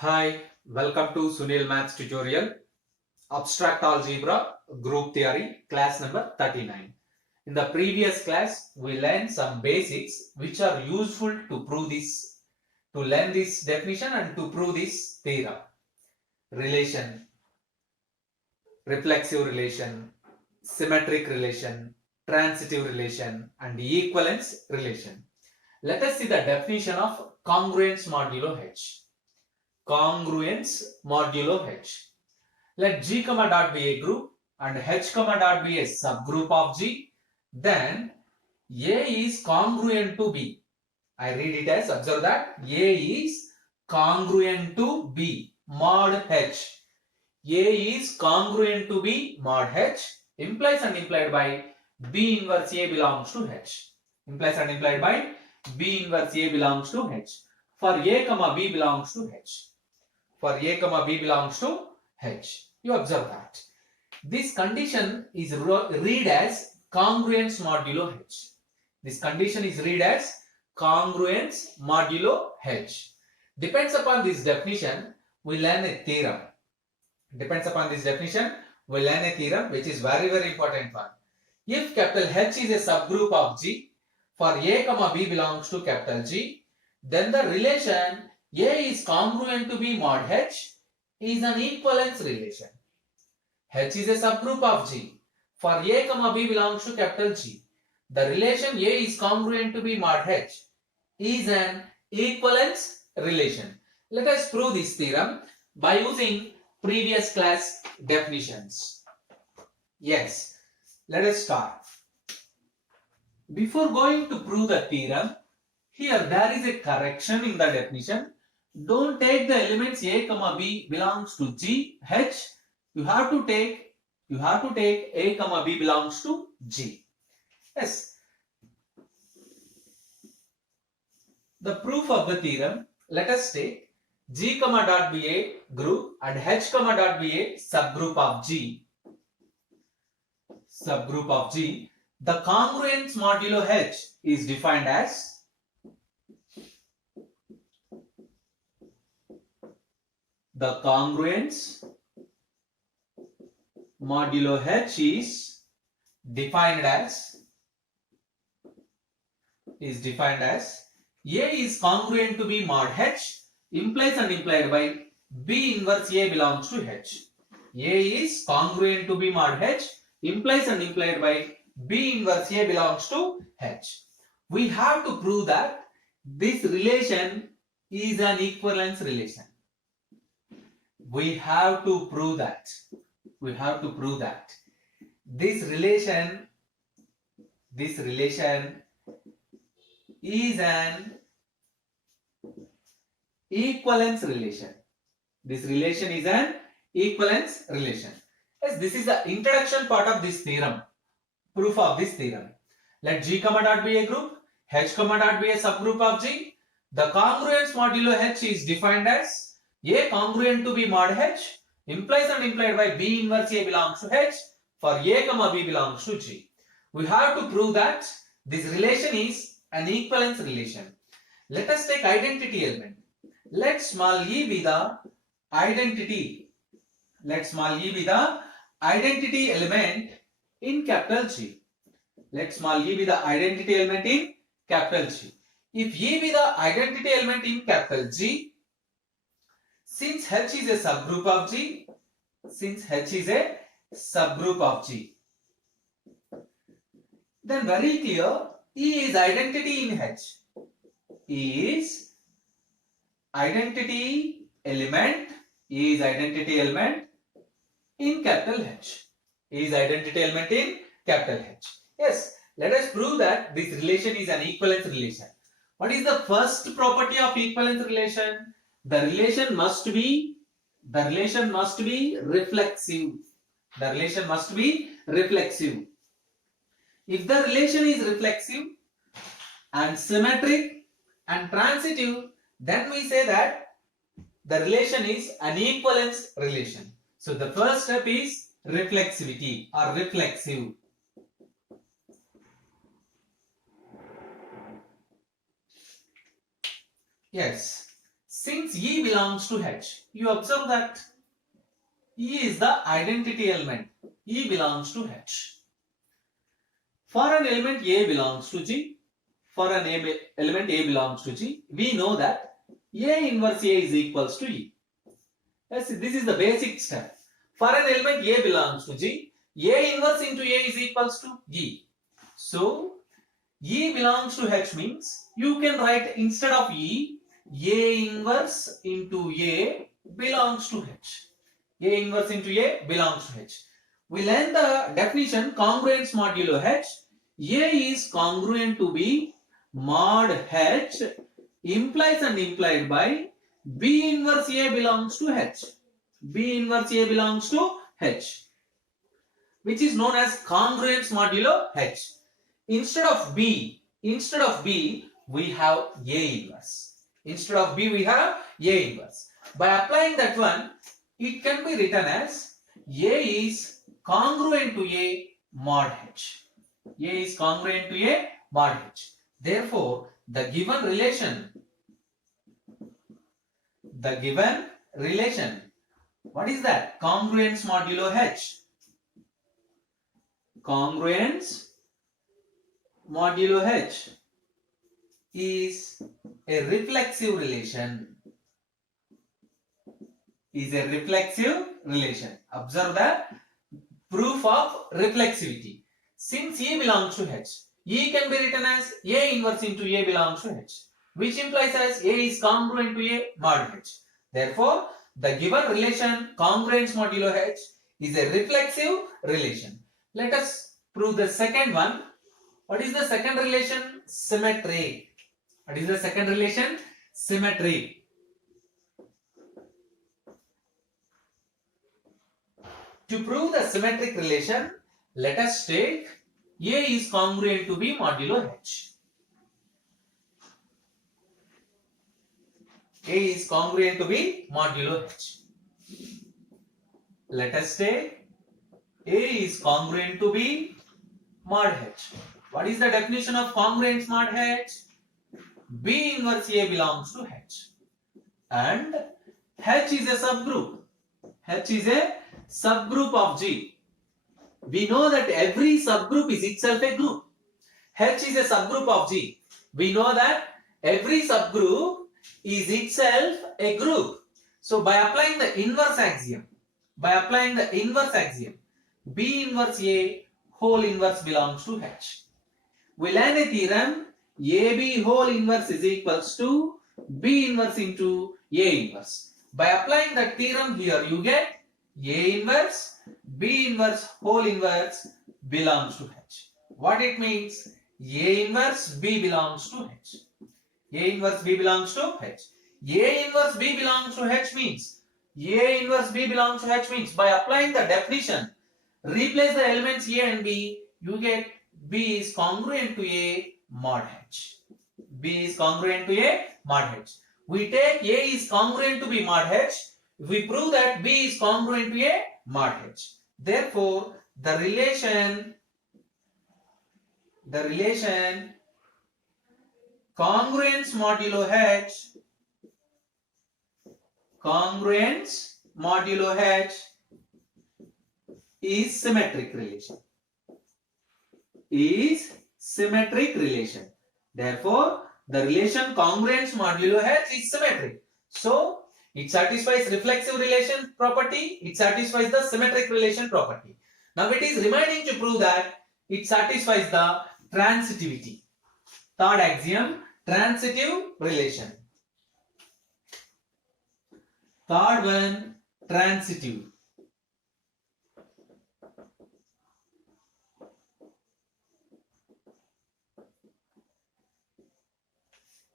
Hi, welcome to Sunil Maths tutorial, Abstract Algebra, Group Theory, class number 39. In the previous class, we learned some basics which are useful to prove this, to learn this definition and to prove this theorem. Relation, reflexive relation, symmetric relation, transitive relation and equivalence relation. Let us see the definition of congruence modulo H. Congruence modulo H. Let G comma dot be a group and H comma dot be a subgroup of G. Then A is congruent to B. I read it as, observe that A is congruent to B mod H. A is congruent to B mod H implies and implied by B inverse A belongs to H. Implies and implied by B inverse A belongs to H. For A comma B belongs to H. For A comma B belongs to H. You observe that. This condition is read as congruence modulo H. This condition is read as congruence modulo H. Depends upon this definition, we learn a theorem. Depends upon this definition, we learn a theorem which is very important one. If capital H is a subgroup of G, for A comma B belongs to capital G, then the relation A is congruent to B mod H is an equivalence relation. H is a subgroup of G. For A comma B belongs to capital G, the relation A is congruent to B mod H is an equivalence relation. Let us prove this theorem by using previous class definitions. Yes, let us start. Before going to prove the theorem, here there is a correction in the definition. Don't take the elements A comma B belongs to G, H. You have to take A comma B belongs to G. Yes. The proof of the theorem, let us take G comma dot be a group and H comma dot be a subgroup of G. Subgroup of G. The congruence modulo H is defined as the congruence modulo H is defined as A is congruent to B mod H implies and implied by B inverse A belongs to H. A is congruent to B mod H implies and implied by B inverse A belongs to H. We have to prove that this relation is an equivalence relation. We have to prove that this relation is an equivalence relation. This relation is an equivalence relation. Yes, this is the introduction part of this theorem. Proof of this theorem. Let G comma dot be a group, H comma dot be a subgroup of G. The congruence modulo H is defined as A congruent to B mod H implies and implied by B inverse A belongs to H for A comma B belongs to G. We have to prove that this relation is an equivalence relation. Let us take identity element. Let small e be the identity. Let small e be the identity element in capital G. Let small e be the identity element in capital G. If e be the identity element in capital G, since H is a subgroup of G, then very clear, E is identity in H. E is identity element in capital H. E is identity element in capital H. Yes, let us prove that this relation is an equivalence relation. What is the first property of equivalence relation? The relation must be reflexive. The relation must be reflexive. If the relation is reflexive and symmetric and transitive, then we say that the relation is an equivalence relation. So the first step is reflexivity or reflexive. Yes. Since E belongs to H, you observe that E is the identity element. E belongs to H. For an element A belongs to G, for an element A belongs to G, we know that A inverse A is equals to E. Yes, this is the basic step. For an element A belongs to G, A inverse into A is equals to E. So, E belongs to H means you can write instead of E, A inverse into A belongs to H. A inverse into A belongs to H. We learn the definition congruence modulo H. A is congruent to B mod H implies and implied by B inverse A belongs to H. B inverse A belongs to H, which is known as congruence modulo H. Instead of B, we have A inverse. Instead of B, we have A inverse. By applying that one, it can be written as A is congruent to A mod H. A is congruent to A mod H. Therefore, the given relation, what is that? Congruence modulo H. Congruence modulo H is a reflexive relation. Observe the proof of reflexivity. Since E belongs to H, E can be written as A inverse into A belongs to H, which implies as A is congruent to A mod H. Therefore, the given relation congruence modulo H is a reflexive relation. Let us prove the second one. What is the second relation? Symmetry. What is the second relation? Symmetry. To prove the symmetric relation, let us take A is congruent to B modulo H. A is congruent to B modulo H. Let us take A is congruent to B mod H. What is the definition of congruence mod H? B inverse A belongs to H. And H is a subgroup. H is a subgroup of G. We know that every subgroup is itself a group. H is a subgroup of G. We know that every subgroup is itself a group. So by applying the inverse axiom, B inverse A whole inverse belongs to H. We learn a theorem, AB whole inverse is equals to B inverse into A inverse. By applying that theorem here, you get A inverse, B inverse whole inverse belongs to H. What it means? A inverse B belongs to H. A inverse B belongs to H. A inverse B belongs to H means by applying the definition, replace the elements A and B, you get B is congruent to A mod H. B is congruent to A mod H. We take A is congruent to B mod H. We prove that B is congruent to A mod H. Therefore, the relation congruence modulo H is symmetric relation. Therefore, the relation congruence modulo H is symmetric. So, it satisfies reflexive relation property, it satisfies the symmetric relation property. Now, it is remaining to prove that it satisfies the transitivity. Third axiom, transitive relation. Third one, transitive.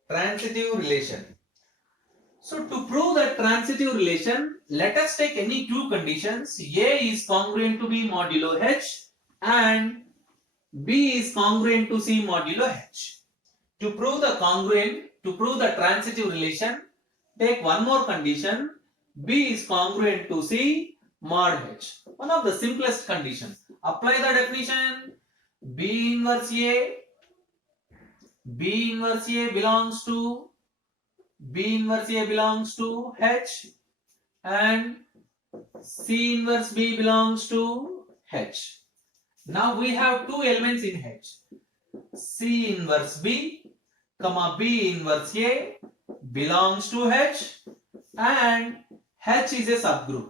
Transitive relation. So to prove that transitive relation, let us take any two conditions. A is congruent to B modulo H and B is congruent to C modulo H. To prove the transitive relation, take one more condition. B is congruent to C mod H. One of the simplest conditions. Apply the definition. B inverse A belongs to B inverse A belongs to H and C inverse B belongs to H. Now we have two elements in H. C inverse B, comma B inverse A belongs to H and H is a subgroup.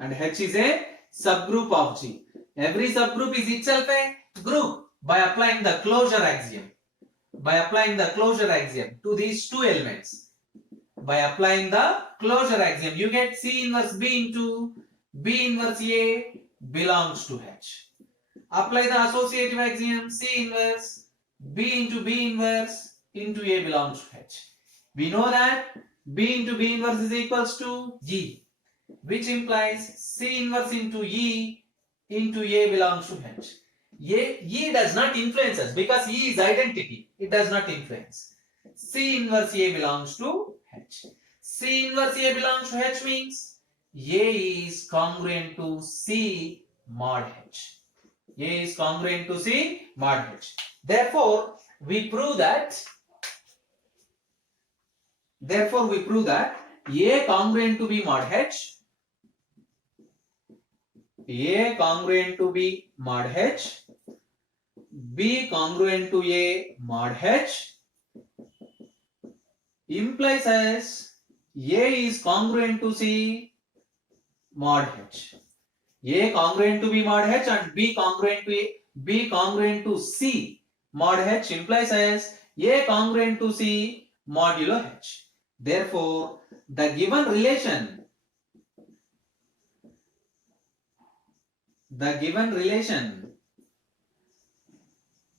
And H is a subgroup of G. Every subgroup is itself a group by applying the closure axiom. By applying the closure axiom to these two elements. By applying the closure axiom, you get C inverse B into B inverse A belongs to H. Apply the associative axiom C inverse B into B inverse into A belongs to H. We know that B into B inverse is equals to E, which implies C inverse into E into A belongs to H. E does not influence us because E is identity. It does not influence. C inverse A belongs to H. C inverse A belongs to H means A is congruent to C mod H. A is congruent to C mod H. Therefore, we prove that A congruent to B mod H, A congruent to B mod H, B congruent to A mod H implies as A is congruent to C mod H. A congruent to B mod H and B congruent to A, B congruent to C mod H implies as A congruent to C modulo H. Therefore, the given relation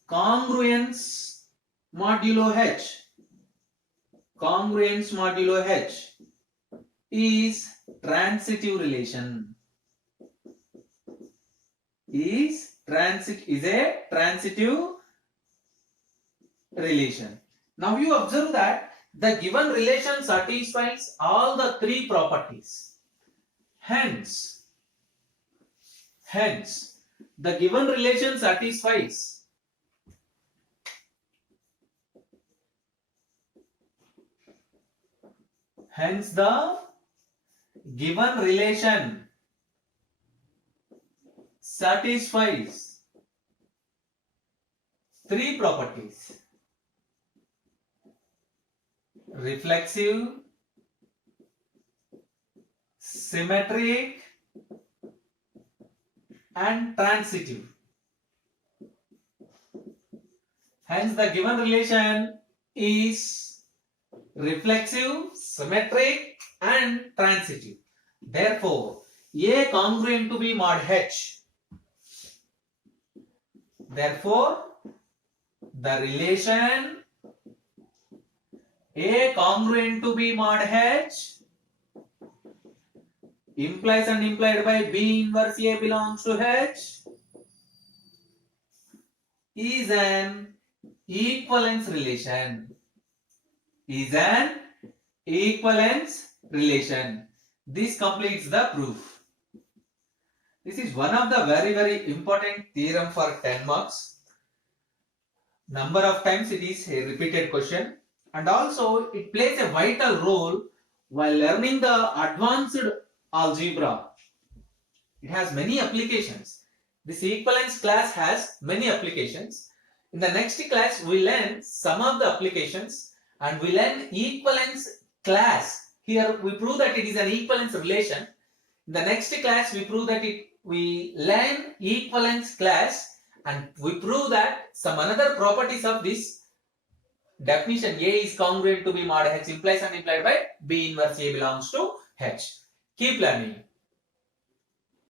congruence modulo H is transitive relation. Is a transitive relation. Now you observe that the given relation satisfies all the three properties. Hence, the given relation satisfies three properties: reflexive, symmetric, and transitive. Hence, the given relation is reflexive, symmetric, and transitive. Therefore, A congruent to B mod H. Therefore, the relation A congruent to B mod H implies and implied by B inverse A belongs to H is an equivalence relation. This completes the proof. This is one of the very, very important theorem for 10 marks. Number of times it is a repeated question, and also it plays a vital role while learning the advanced algebra. It has many applications. This equivalence class has many applications. In the next class, we learn some of the applications and we learn equivalence class. Here we prove that it is an equivalence relation. In the next class, we learn equivalence class and we prove that some another properties of this definition A is congruent to B mod H implies and implied by B inverse A belongs to H. Keep learning.